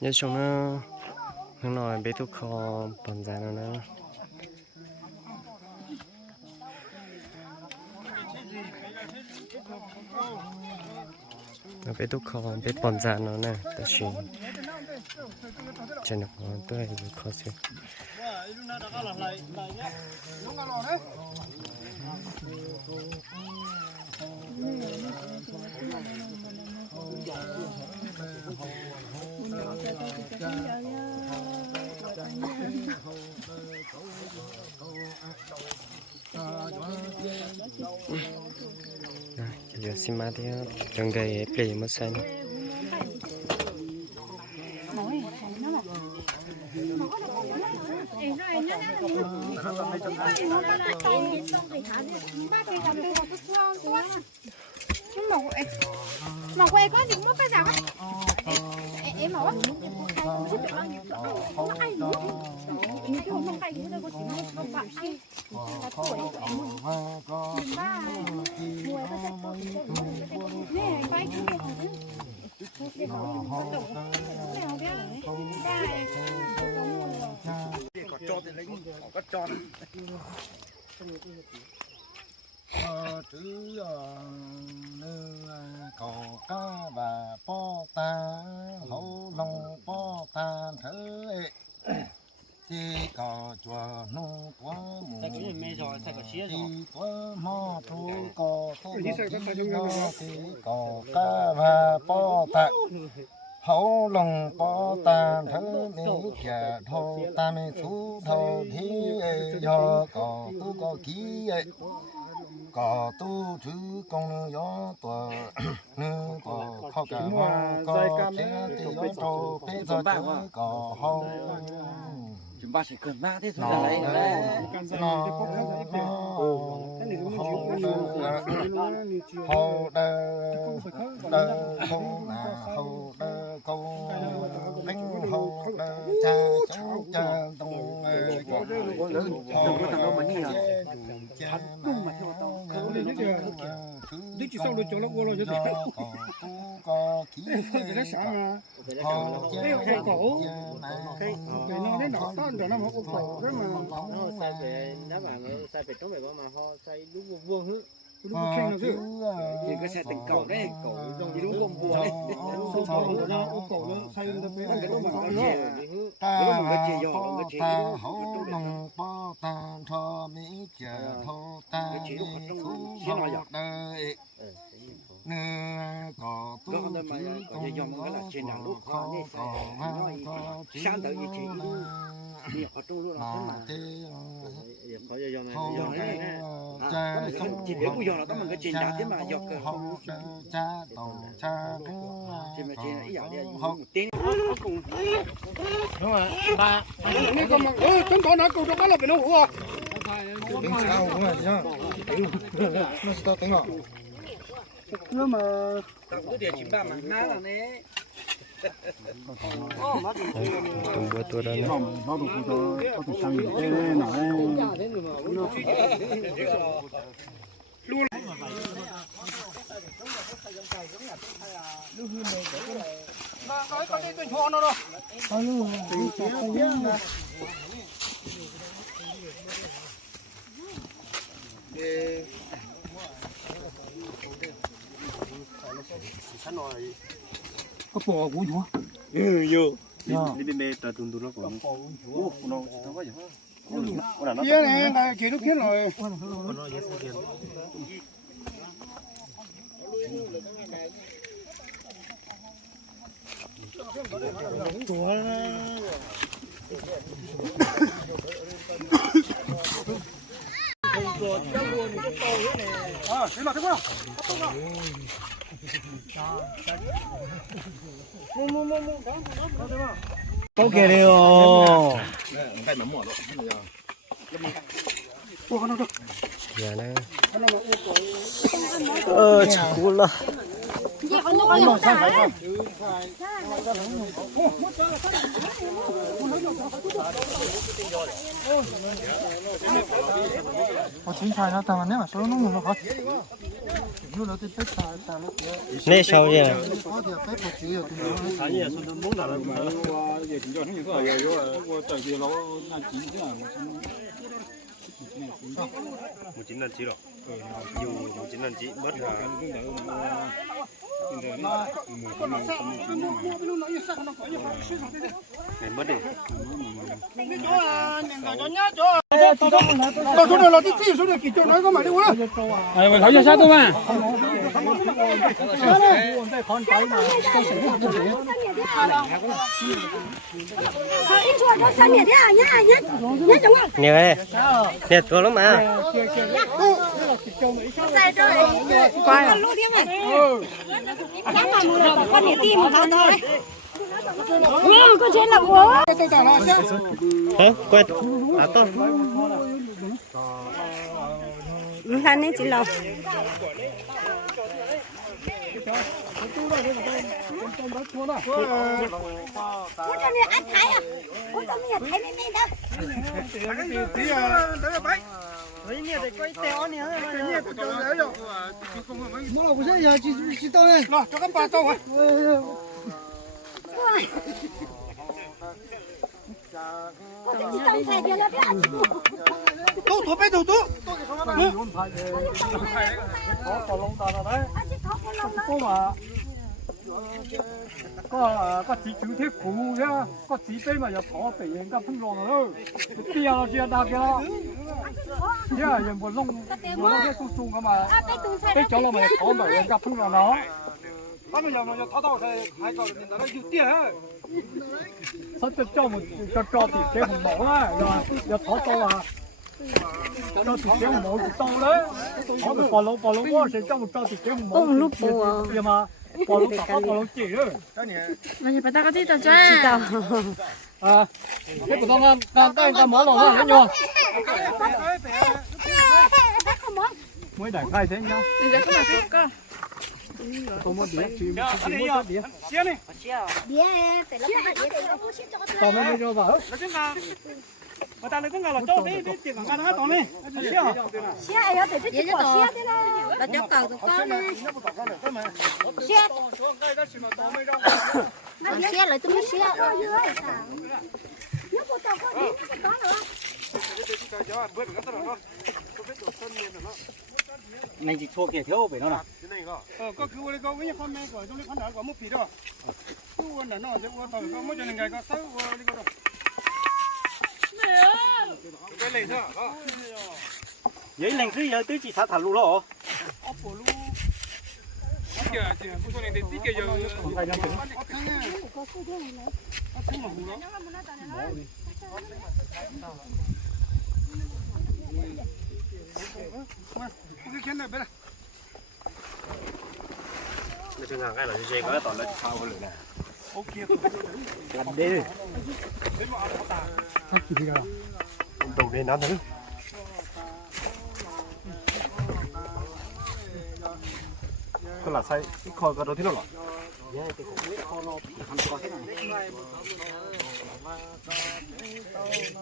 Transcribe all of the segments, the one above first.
nhớ chung nó hôm nay bé tôi kho bận ra nó bé tôi kho bé bận ra nó nè ta chỉ trên nó tôi khó xíu giờ xin mà thì trong đây play mất xanh mà quay có gì mất cái nào á em bảo không biết được không ai nữa em chứ không phải nữa có chuyện không phải ai là tuổi của em đừng ba mùa có sẽ có nè quay cái này có cho thì lấy có cho chứ có cá và po ta hậu lòng po ta thở thì có chùa nô quá mù thì quá mò thu có thu thì có cá và po ta hậu lòng po ta thở ní chả thô ta mê thú thô thì do có tu có ký có tu chứ con nữ gió tòa nữ có khó cả hoa có chế thì gió trâu bế gió chứ có hông chúng ta sẽ cần ba thế thôi là lấy hầu đơ hầu đơ câu đánh hầu đơ cha cháu cha tông đi chỉ sau được chỗ lóc rồi chứ có ký nó sợ mà hầu cái cổ cái nó đến nọ to rồi nó không có cổ đó mà nó sai về nó mà sai về trống về mà họ sai đúng vuông hứ đúng không khen nó chứ thì có sai từng cầu đấy cầu giống như đúng vuông vuông đấy cổ nó sai lên tới cái lúc mà có chè ta ta hậu lòng po ta cho mỹ chợ thô ta mỹ thú hậu đời nè có tu chứ con trên đảo lúc khó có sáng tới như chị đi ở trong lúc nào mà thế khó giờ này hậu cha không chỉ biết bây giờ là tao mình cái trên đảo thế mà giờ cơ hậu cha tổ cha trên mà trên ý ở đây một tiếng đúng rồi ba này còn mà chúng tôi nói câu đó là phải nó hủ à tính sao cũng là gì nhá nó sẽ tính rồi nhưng mà cứ để chín ba mà ná là nè cùng bữa tôi đó nó được có thể sang cái này nói có đi tuyển cho nó đâu có bò của chú đi bên ta tụi nó còn kia này kia nó kia rồi thế nào thế nào có kìa đi ô cái nấm mỏ đó giờ này chả cú lo chính phải nó tao nếu mà số nó không được như là cái tết ta ta nó nè sau vậy nè có thì tết một chỉ rồi thì nó他也说的蒙打了，我也挺叫你说，我在这老那几天，một chín lần chỉ rồi dù một chín lần chỉ mất rồi này mất đi到时候老弟自己说的，给叫哪个买的我。哎，我讨厌啥都买。anh chùa cho sao nhỉ thế à nhá nhá đúng không nè đây nè to lắm mà sai rồi qua lúa đi mày chắc là một con nhỉ tim mà thôi con trên là bố hả quên à to hắn ấy chỉ là Ủa cho nên ăn thái à? Ủa cho nên thái mấy đâu? mua cái gì giờ chỉ tao đây Rồi, cho các bà tao hả? Ủa chỉ tao xài kia là biết ăn chứ. Tôi bé tôi. Ăn chứ khó có lâu đâu. có chỉ chủ thiết cụ nhá, có chỉ bên mà giờ thọ bị người ta phân lon rồi, kia nó chia đa kia, nhá, giờ một lông cái chung cái mà, cái chỗ là mà thọ mà người ta phân lon nó, Bây giờ nó tháo tao thì hai cậu mình đã dư tiền á. sắp tới cho một cho thì cái hồng mẫu á, giờ thọ tao à, cho thì cái hồng mẫu thì tao đấy, thọ được bỏ lông quá sẽ cho một cho thì cái hồng mẫu, nhưng mà bỏ lông cả bỏ lông chỉ nữa. Mày phải ta có tí tao cho. Chỉ tao. À, cái của tao ta món rồi đó, nhá. Mới đẩy khai thế nhau. Bây giờ có phải có. Tôi muốn đĩa chỉ muốn đĩa. Xía này. Đĩa phải là cái đĩa để nó xếp cho cái. Tao mới cho vào. Là cái ngà. Mà ta lấy cái ngà là cho đi tiền ngà nó tao này. Xía hả? Xếp ai đó phải biết chỉ bỏ xếp thế nào. Là cho cầu tụi con này. Xếp. Nó xếp lại tôi mới xếp. Nhớ của tao có đi cái đó nữa. Này chỉ thua kia thiếu phải nó nào. Có cứ lấy con cái con mẹ của tôi lấy con đá của một phí đó. Cứ nó sẽ qua tàu có mỗi chuyện ngày có sáu đi có đâu. Cái này thôi. Vậy lần thứ giờ tới chỉ thả thả lũ đó. Kìa, cái này để tí kìa giờ. Cái khen này bên này. nó chừng hàng cái là dây có toàn là sao cái lửa này Làm đi. đầu đến nó thứ cái là sai cái kho cái đó thế nào rồi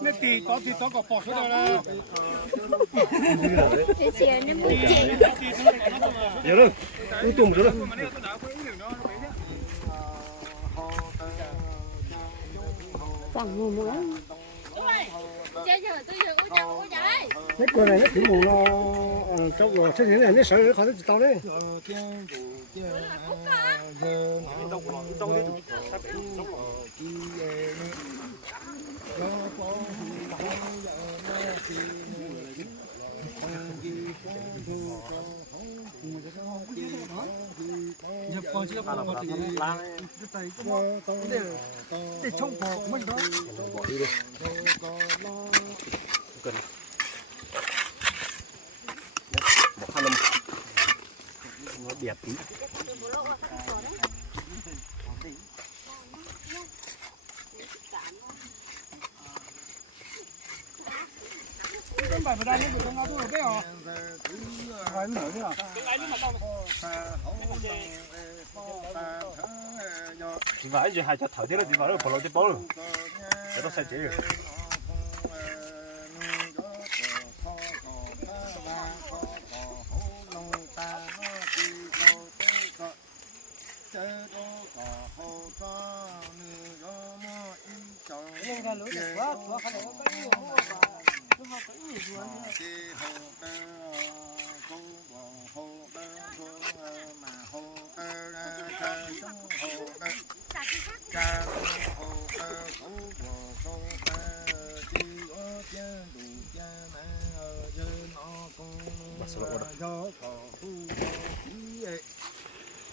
Nè thì to có bỏ số đó là. Cái gì nó muốn chị. giờ đó tôi tùng rồi đó Chẳng ngủ nữa. Cái con này nó chỉ mù nó cho nó thế này nó sợ nó khỏi nó tao đấy. giờ còn chưa có thì tay có để trong bò của mình đó cần một hai năm nó đẹp tí Cái bài đây nó được ngao tôi được cái hả? Phải nữa chứ à? chỉ phải gì hai cho thở thế là chỉ phải là bỏ lỡ cái bó rồi cái đó sai chế rồi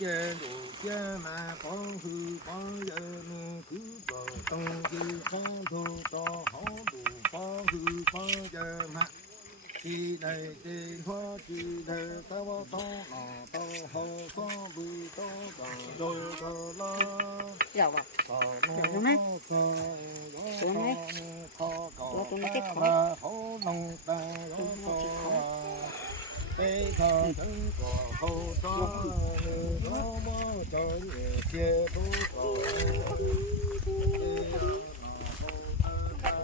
Chê đủ chê mà có hư có giờ nè cứ vào tông đi có thô to hó đủ có hư có giờ mà thì đây thì hoa thì đây ta bao to nọ to hồ có bự to to rồi to lo Dạ vâng. to nó to có ta hó nông ta to tê thọ thân của hồ to nó mơ cho nhẹ chia thu cổ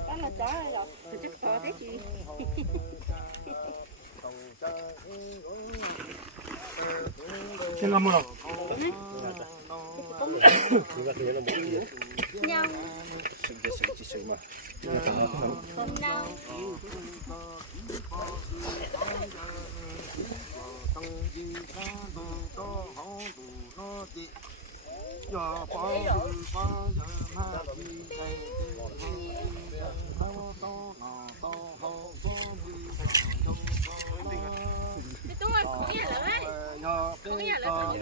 Đó là chó rồi. Thì chắc chó thế chị. Xin làm rồi. Nhau. mà. Không nhau. Đúng rồi, cũng như là đấy. Cũng như là phải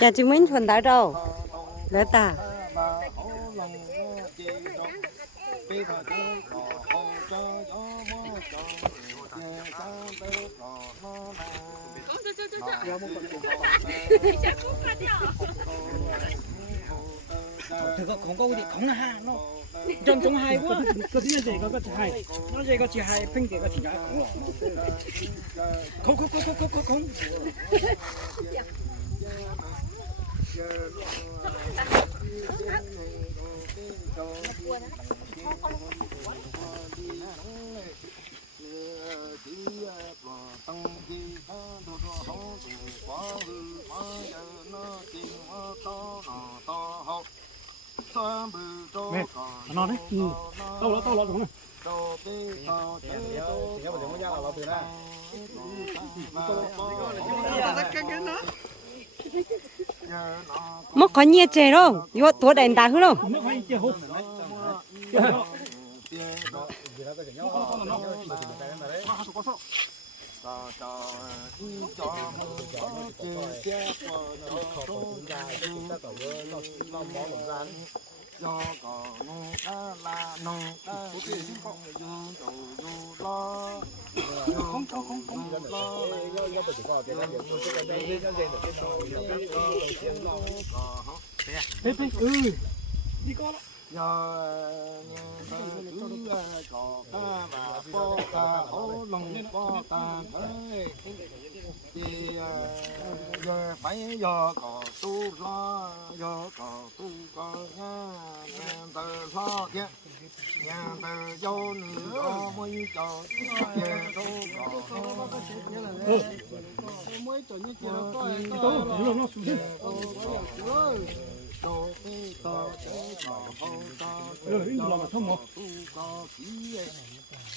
Chả chứng minh thuần đá đâu. Lỡ ta. Không có gì không là ha nó trong hai quá cái gì có chỉ hai nó gì có chỉ hai phinh cái chỉ hai không mẹ nó đấy to lắm đúng Mất có nhiều trẻ đâu, yếu tố đánh đá hư đâu. nó hay chưa hốt do có nông cá là nông cá tiền không dùng đầu dùng lo không đi con do có cá và po cá hố lồng po cá thấy thì giờ phải do có tu lo do có tu có nhà tờ lo kia nhà tờ dâu nữa mới cho nhà đâu có mới cho như kia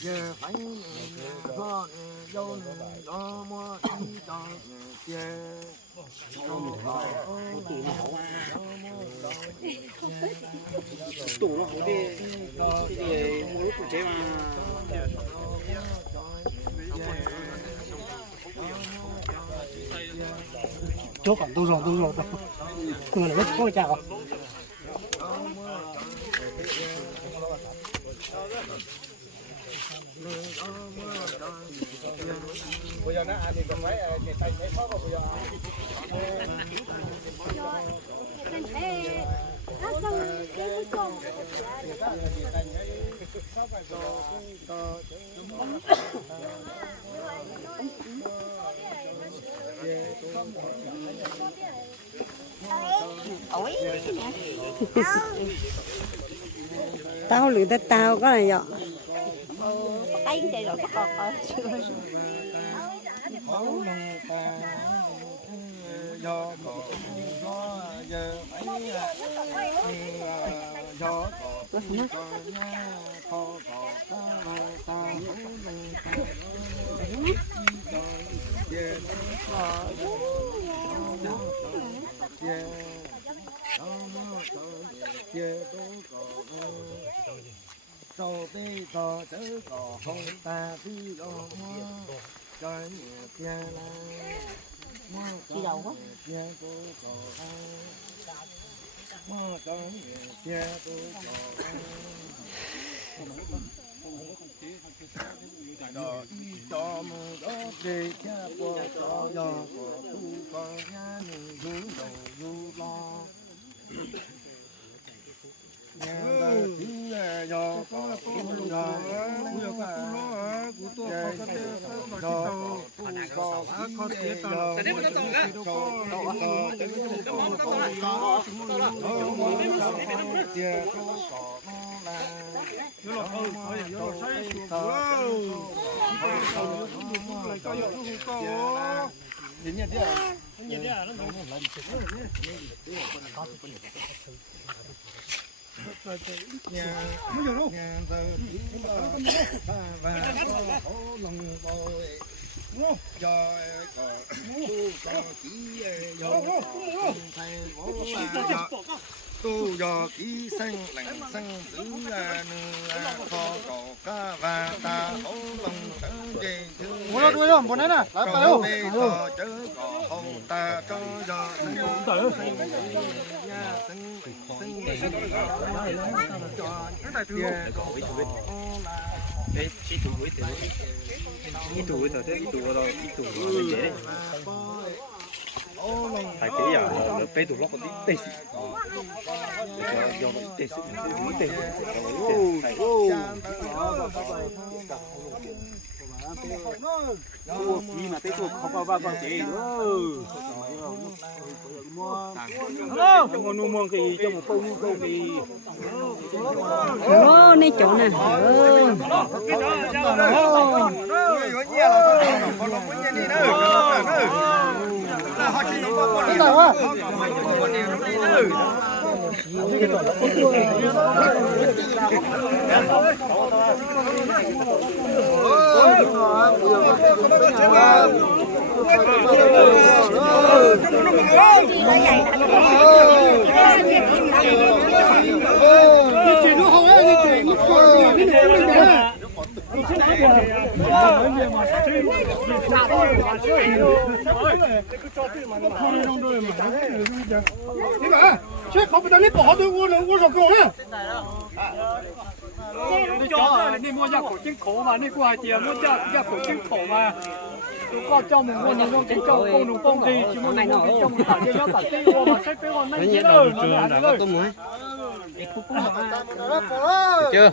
giờ phải lo dâu đó mua cho kia tủ nó không đi thì mua lúc chế mà chỗ còn tu rồi người nó có chào bây giờ nó ăn thì còn mấy cái tay mấy phó bây giờ Ôi. tao lử ta tao có này vậy tay chạy rồi các con hổ lông ta do cỏ gió giờ mấy gió cỏ nha kho cỏ ta ta hổ lông ta về sau tí có chớ có không ta tí có mua cho nhẹ tia la mua cho tia cô có mua cho nhẹ tia cô có đó đi cho mưa đó để cha bố cho do có tu con nhà mình du đầu du lo nhà ta tí do có tu do do có tu lo của tôi có cái do tu có có thể do cái đấy mà nó trồng á tu do ký xanh lạnh xanh giữ kho cỏ cá và ta hổ lông chớ dây thứ Muốn đuôi không? Muốn đấy nè. Lại phải đâu? chớ cỏ hầu ta cho do phải cái à nó bé tụi nó còn tí do nó tí mà tới cuộc không có ba con chị trong một nuông thì trong một câu thì ô này chỗ nè Chứ không phải lấy bỏ tôi uống rồi cô nhá. Đi cho đi mua gia cổ trứng khổ mà đi qua tiền mua gia cổ trứng khổ mà có cho mình mua những cái cho cô nụ công ty chỉ muốn này cho mình tặng cho tặng tí mà sách cái con này nhớ rồi nó là rồi chưa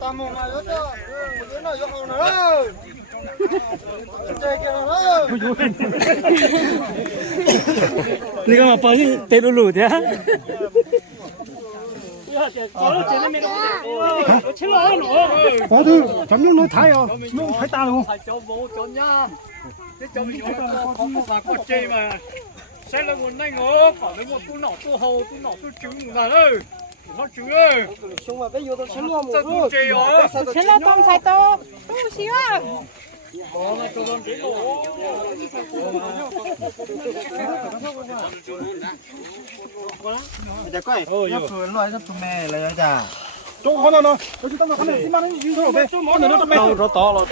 ta mua mà đó chứ nó vô hồn nữa chơi kia nữa你干嘛把你带路路的？ Phó thư, chấm nước nó thái rồi, nó thái ta luôn. Cho vô cho nhá. Thế cho mình có và có chơi mà. Sẽ là nguồn này ngó, còn nếu một tu nọ tu hầu, tu nọ tu trứng là ơi. Nó trứng ơi. Xong mà bây giờ tôi sẽ luôn một lúc. Chơi rồi. sẽ là tôm sai tôm tu xíu à để coi nhấp phun loại nhấp phun mè lấy ra chỗ con nào nó chúng ta mà con này xí mà nó như thế nào vậy con này nó to